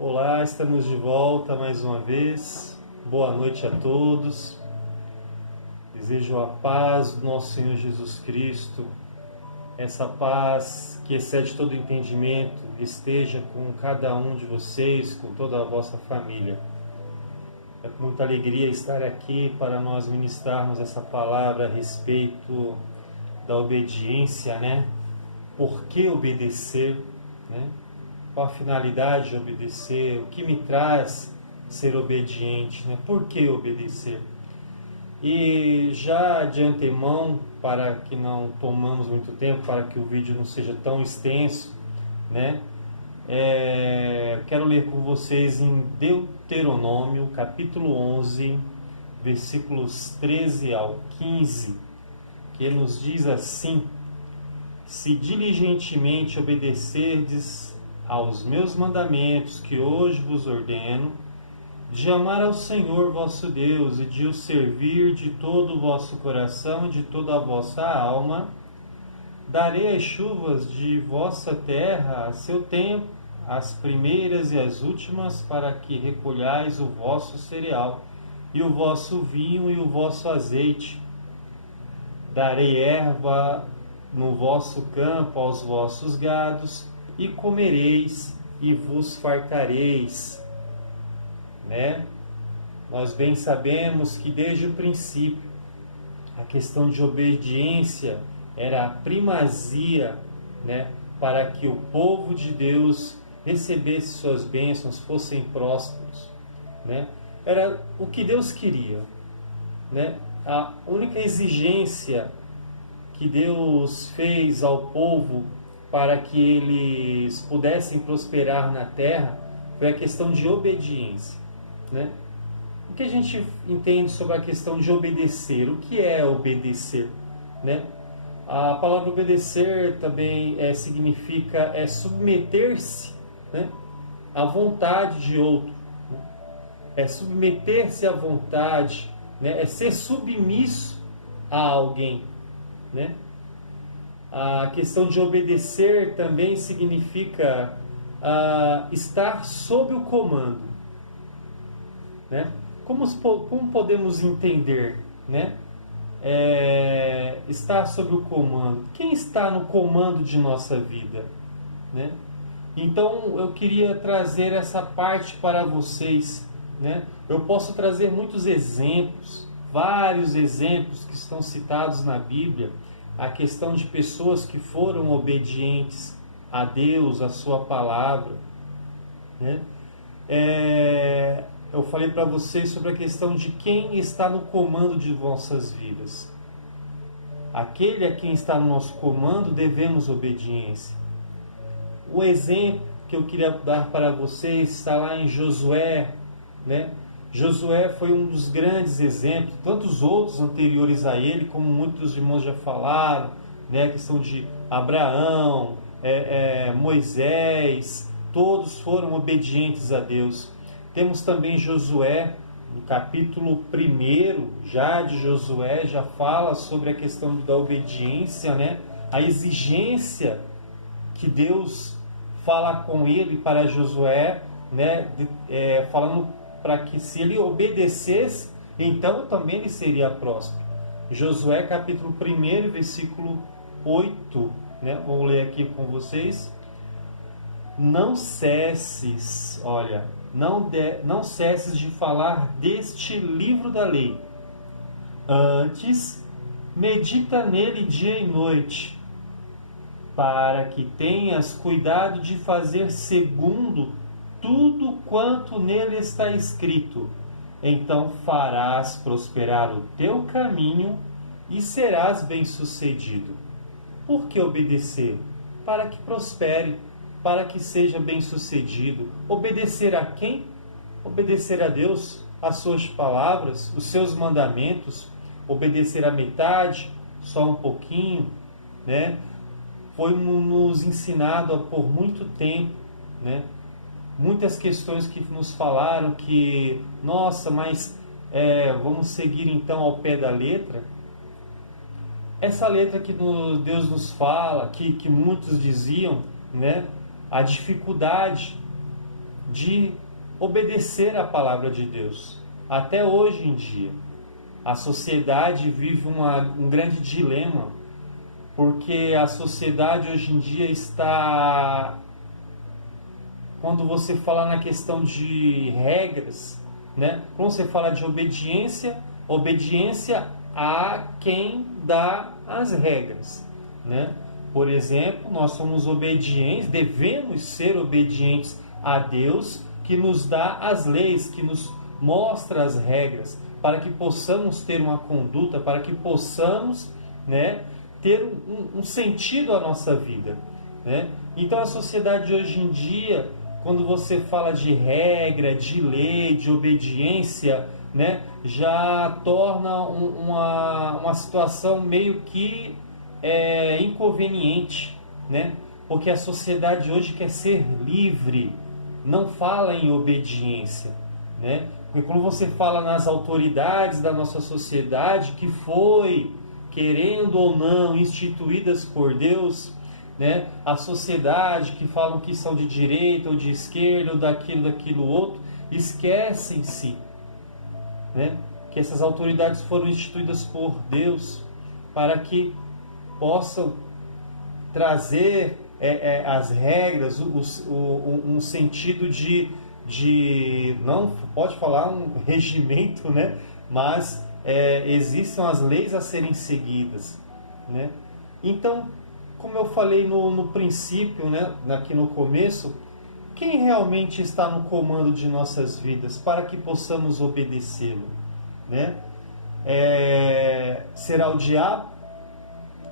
Olá, estamos de volta mais uma vez. Boa noite a todos. Desejo a paz do nosso Senhor Jesus Cristo. Essa paz que excede todo entendimento esteja com cada um de vocês, com toda a vossa família. É com muita alegria estar aqui para nós ministrarmos essa palavra a respeito da obediência, né? Por que obedecer, né? Qual a finalidade de obedecer? O que me traz ser obediente, né? Por que obedecer? E já de antemão, para que não tomamos muito tempo, para que o vídeo não seja tão extenso, né? Quero ler com vocês em Deuteronômio, capítulo 11, versículos 13 ao 15, que nos diz assim: se diligentemente obedecerdes aos meus mandamentos que hoje vos ordeno, de amar ao Senhor vosso Deus e de o servir de todo o vosso coração e de toda a vossa alma, darei as chuvas de vossa terra a seu tempo, as primeiras e as últimas, para que recolhais o vosso cereal, e o vosso vinho e o vosso azeite. Darei erva no vosso campo aos vossos gados, e comereis e vos fartareis. Né? Nós bem sabemos que desde o princípio a questão de obediência era a primazia, né? Para que o povo de Deus recebesse suas bênçãos, fossem prósperos, né? Era o que Deus queria, né? A única exigência que Deus fez ao povo para que eles pudessem prosperar na terra foi a questão de obediência, né? O que a gente entende sobre a questão de obedecer? O que é obedecer, né? A palavra obedecer também significa submeter-se, né, à vontade de outro, né? É submeter-se à vontade, né? É ser submisso a alguém, né? A questão de obedecer também significa estar sob o comando, né? Como podemos entender, né? Estar sob o comando. Quem está no comando de nossa vida, né? Então eu queria trazer essa parte para vocês, né? Eu posso trazer muitos exemplos, vários exemplos que estão citados na Bíblia, a questão de pessoas que foram obedientes a Deus, a sua palavra, né? Eu falei para vocês sobre a questão de quem está no comando de vossas vidas. Aquele a quem está no nosso comando devemos obediência. O exemplo que eu queria dar para vocês está lá em Josué, né? Josué foi um dos grandes exemplos, tantos outros anteriores a ele, como muitos irmãos já falaram, né? A questão de Abraão, Moisés, todos foram obedientes a Deus. Temos também Josué, no capítulo 1 já de Josué, já fala sobre a questão da obediência, né? A exigência que Deus fala com ele para Josué, né? Falando para que se ele obedecesse, então também ele seria próspero. Josué capítulo 1, versículo 8, né? Vou ler aqui com vocês. Não cesses, olha, não cesses de falar deste livro da lei. Antes, medita nele dia e noite, para que tenhas cuidado de fazer segundo tudo quanto nele está escrito. Então farás prosperar o teu caminho e serás bem-sucedido. Por que obedecer? Para que prospere, para que seja bem-sucedido. Obedecer a quem? Obedecer a Deus, as suas palavras, os seus mandamentos. Obedecer a metade, só um pouquinho, né? Foi nos ensinado por muito tempo, né? Muitas questões que nos falaram que, nossa, mas vamos seguir então ao pé da letra. Essa letra que Deus nos fala, que muitos diziam, né? A dificuldade de obedecer à palavra de Deus. Até hoje em dia, a sociedade vive um grande dilema, porque a sociedade hoje em dia está, quando você fala na questão de regras, né? Quando você fala de obediência, obediência a quem dá as regras, né? Por exemplo, nós somos obedientes, devemos ser obedientes a Deus, que nos dá as leis, que nos mostra as regras, para que possamos ter uma conduta, para que possamos, né, ter um sentido à nossa vida, né? Então a sociedade de hoje em dia, quando você fala de regra, de lei, de obediência, né, já torna uma situação meio que inconveniente, né? Porque a sociedade hoje quer ser livre, não fala em obediência, né? Porque quando você fala nas autoridades da nossa sociedade, que foi, querendo ou não, instituídas por Deus, né? A sociedade que falam que são de direita ou de esquerda, ou daquilo outro, esquecem-se, né, que essas autoridades foram instituídas por Deus para que possam trazer as regras, um sentido de não pode falar um regimento, né, mas existem as leis a serem seguidas, né? Então, como eu falei no princípio, né, aqui no começo, quem realmente está no comando de nossas vidas para que possamos obedecê-lo, né? Será o diabo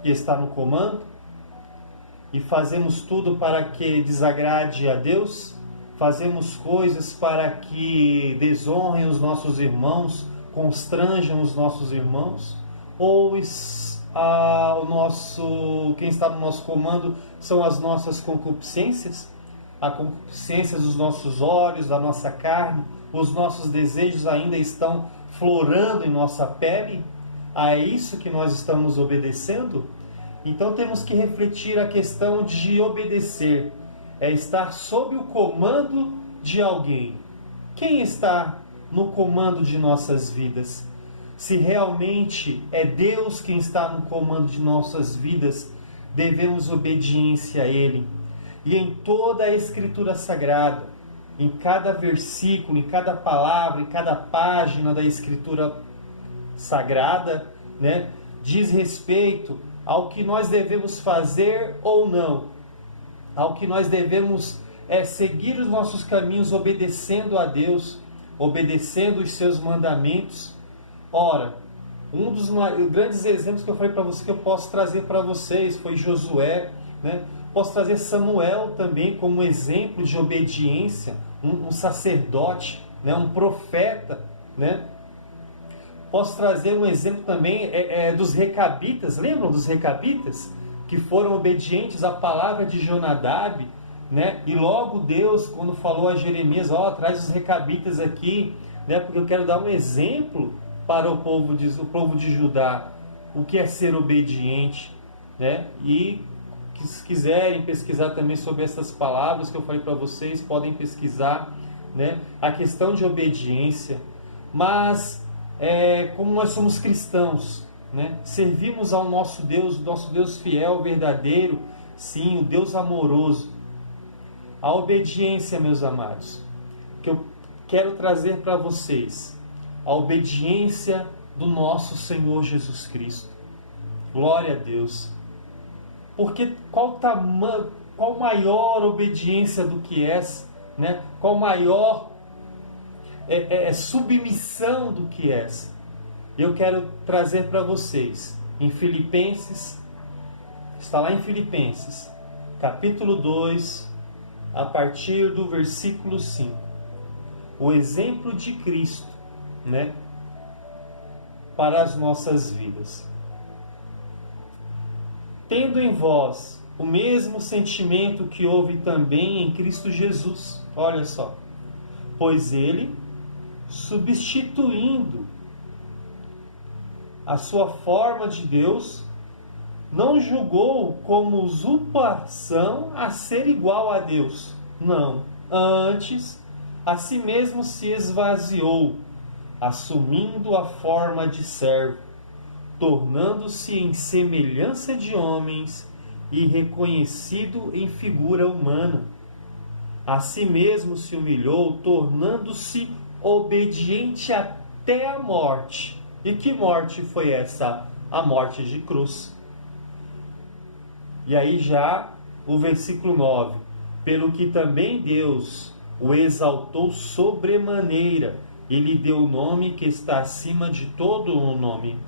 que está no comando e fazemos tudo para que desagrade a Deus? Fazemos coisas para que desonrem os nossos irmãos, constranjam os nossos irmãos? Ou quem está no nosso comando são as nossas concupiscências? A concupiscência dos nossos olhos, da nossa carne, os nossos desejos ainda estão florando em nossa pele? É isso que nós estamos obedecendo? Então temos que refletir a questão de obedecer. É estar sob o comando de alguém. Quem está no comando de nossas vidas? Se realmente é Deus quem está no comando de nossas vidas, devemos obediência a Ele. E em toda a Escritura Sagrada, em cada versículo, em cada palavra, em cada página da Escritura Sagrada, né, diz respeito ao que nós devemos fazer ou não, ao que nós devemos seguir os nossos caminhos obedecendo a Deus, obedecendo os seus mandamentos. Ora, um dos grandes exemplos que eu falei para você, que eu posso trazer para vocês, foi Josué, né? Posso trazer Samuel também como exemplo de obediência, um sacerdote, né? Um profeta, né? Posso trazer um exemplo também dos recabitas. Lembram dos recabitas? Que foram obedientes à palavra de Jonadab, né? E logo Deus, quando falou a Jeremias, traz os recabitas aqui, né? Porque eu quero dar um exemplo para o povo de Judá, o que é ser obediente, né? E se quiserem pesquisar também sobre essas palavras que eu falei para vocês, podem pesquisar, né, a questão de obediência. Mas como nós somos cristãos, né, servimos ao nosso Deus fiel, verdadeiro, sim, o Deus amoroso. A obediência, meus amados, que eu quero trazer para vocês, a obediência do nosso Senhor Jesus Cristo. Glória a Deus. Porque qual maior obediência do que essa, né? Qual maior submissão do que essa? Eu quero trazer para vocês em Filipenses, está lá em Filipenses, capítulo 2, a partir do versículo 5. O exemplo de Cristo, né, para as nossas vidas. Tendo em vós o mesmo sentimento que houve também em Cristo Jesus. Olha só. Pois Ele, substituindo a sua forma de Deus, não julgou como usurpação a ser igual a Deus. Não. Antes, a si mesmo se esvaziou, assumindo a forma de servo, tornando-se em semelhança de homens e reconhecido em figura humana. A si mesmo se humilhou, tornando-se obediente até a morte. E que morte foi essa? A morte de cruz. E aí já o versículo 9. Pelo que também Deus o exaltou sobremaneira e lhe deu o nome que está acima de todo o nome,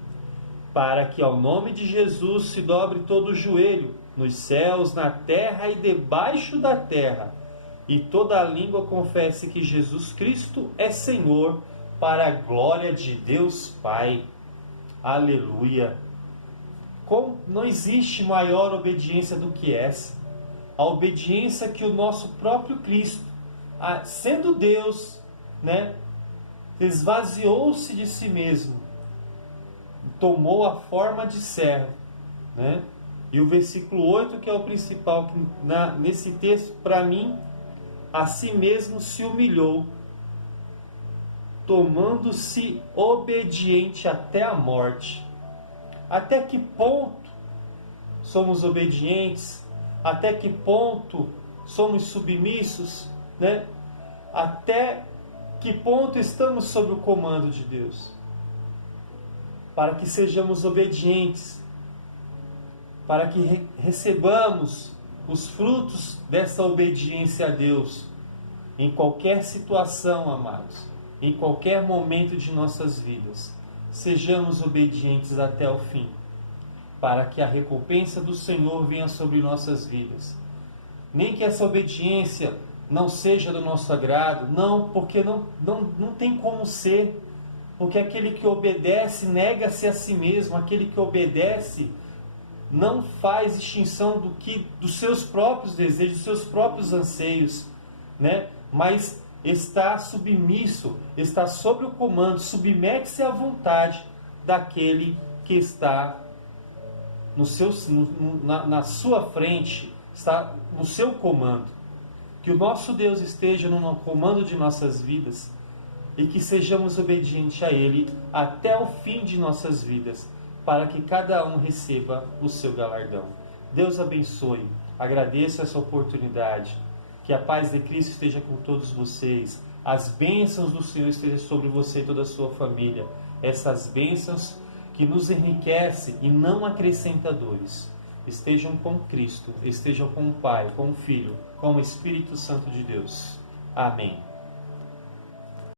para que ao nome de Jesus se dobre todo o joelho, nos céus, na terra e debaixo da terra, e toda a língua confesse que Jesus Cristo é Senhor, para a glória de Deus Pai. Aleluia! Não existe maior obediência do que essa. A obediência que o nosso próprio Cristo, sendo Deus, esvaziou-se de si mesmo, tomou a forma de servo, E o versículo 8, que é o principal, nesse texto, para mim, a si mesmo se humilhou, tomando-se obediente até a morte. Até que ponto somos obedientes? Até que ponto somos submissos? Até que ponto estamos sob o comando de Deus? Para que sejamos obedientes, para que recebamos os frutos dessa obediência a Deus, em qualquer situação, amados, em qualquer momento de nossas vidas. Sejamos obedientes até o fim, para que a recompensa do Senhor venha sobre nossas vidas. Nem que essa obediência não seja do nosso agrado, não, porque não tem como ser, porque aquele que obedece nega-se a si mesmo, aquele que obedece não faz distinção dos seus próprios desejos, dos seus próprios anseios, mas está submisso, está sob o comando, submete-se à vontade daquele que está na sua frente, está no seu comando. Que o nosso Deus esteja no comando de nossas vidas e que sejamos obedientes a Ele até o fim de nossas vidas, para que cada um receba o seu galardão. Deus abençoe. Agradeço essa oportunidade. Que a paz de Cristo esteja com todos vocês. As bênçãos do Senhor estejam sobre você e toda a sua família. Essas bênçãos que nos enriquecem e não acrescentadores. Estejam com Cristo, estejam com o Pai, com o Filho, com o Espírito Santo de Deus. Amém.